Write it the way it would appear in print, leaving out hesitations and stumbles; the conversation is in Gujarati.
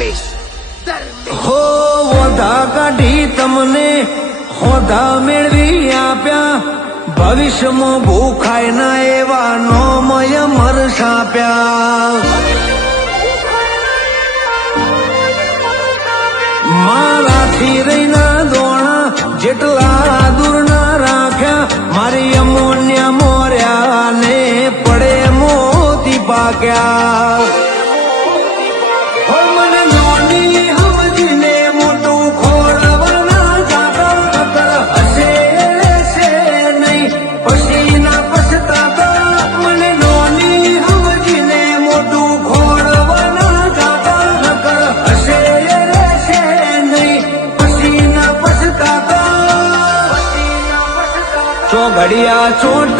હો વોધા કાઢી તમને હોધા મેળવી આપ્યા ભવિષ્યમાં ભૂખાય ના એવા નોમય મર સાપ્યા મારાથી રહીના દોણા જેટલા દૂર ના રાખ્યા મારી અમોન્યા મોર્યા ને પડે મોતી પાક્યા મને નોની સમજીને મોટું ખોળવાના જાતા હશે છે નહીં પછી ના પછતાતા મને નોની સમજીને મોટું ખોળવાના જાતા હશે છે નહીં પછી ના પછતાતા ચોઘડિયા ચોટ